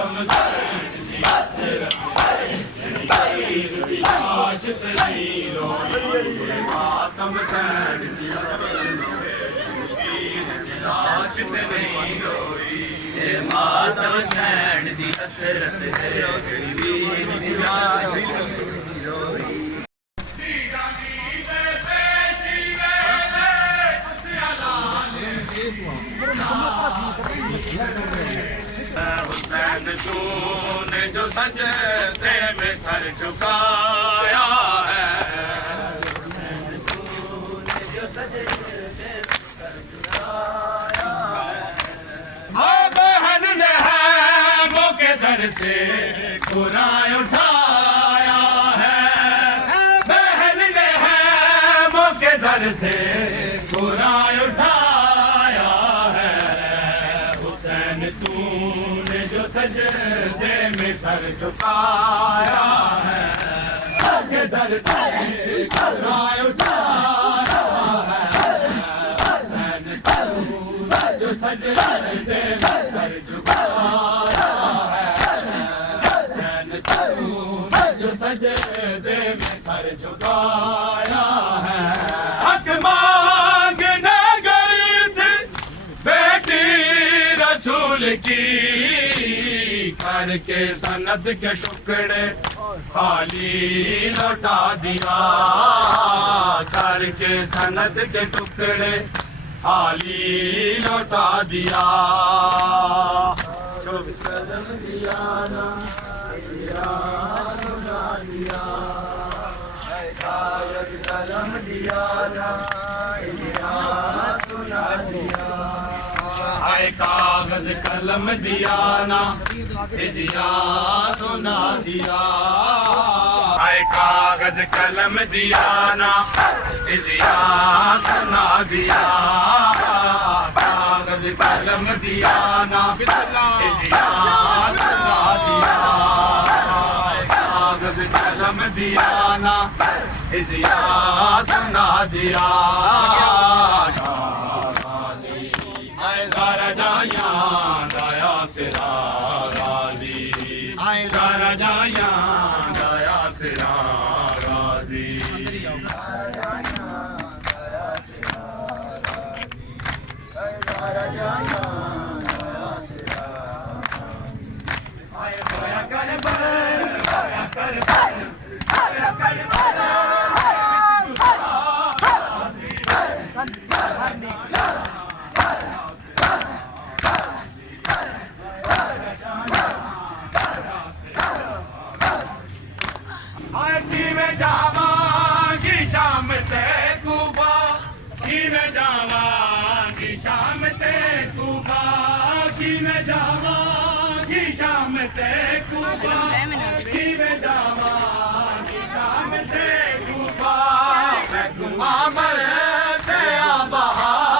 ماتم سرد دی حسرت غریب دی لاش تے نہیں روئی ماتم سرد دی حسرت غریب دی لاش تے نہیں روئی ماتم سرد دی حسرت غریب دی لاش تے نہیں روئی حسین تو نے جو سجدے میں سر جھکایا ہے حسین تو نے جو سجدے میں سر جھکایا ہے بہن نے ہے موقع در سے قرآن اٹھایا ہے بہن نے ہے موقع در سے قرآن اٹھایا ہے حسین تو نے جو سجدے میں سر جھکایا ہے موقع در سے قرآن اٹھایا ہے حسین تو نے جو سجدے میں سر جھکایا ہے حسین تو نے جو سجدے میں سر جھکایا ہے حق مانگنے گئی تھی بیٹی رسول کی کر کے سند کے ٹکڑے خالی لوٹا دیا کر کے سند کے ٹکڑے خالی لوٹا دیا چلو قلم دیا نا دیا سنا دیا کاغذ قلم دیا نا دیا سنا دیا ہائے کاغذ قلم دیا نا دیا سنا دیا ہائے کاغذ قلم دیا نا دیا سنا دیا کاغذ قلم دیا نا دیا سنا دیا کاغذ قلم دیا نا دیا سنا دیا زارا جایا دایا سرا غازی زارا جایا دایا سرا غازی میں جاواں گی شام تے کوفہ کی میں جاواں گی شام تے کوفہ کی میں جاواں گی شام تے کوفہ کی میں جاواں گی شام تے کوفہ میں گمام تے آ بہار